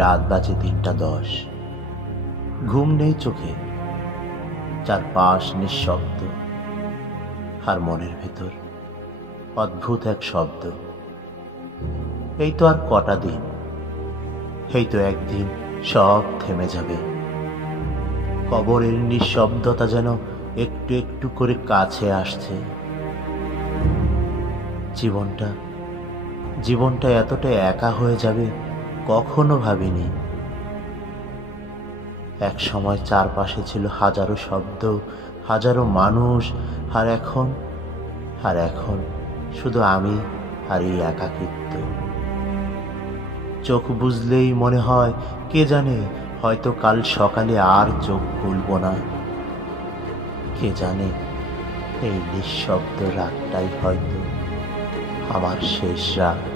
রাত বাজে ৩:১০। ঘুম নেই চোখে, চারপাশ নিঃশব্দ, আর মনের ভেতর অদ্ভুত এক শব্দ। এই তো আর কটা দিন, এই তো একদিন সব থেমে যাবে। কবরের নিঃশব্দতা যেন একটু একটু করে কাছে আসছে। জীবনটা এতটা একা হয়ে যাবে কখনো ভাবিনি। এক সময় চারপাশে ছিল হাজারো শব্দ, হাজারো মানুষ, আর এখন শুধু আমি আর এই একাকিত্ব। চোখ বুঝলেই মনে হয়, কে জানে, হয়তো কাল সকালে আর চোখ খুলব না। কে জানে, এই নিঃশব্দ রাতটাই হয়তো আমার শেষ রাত।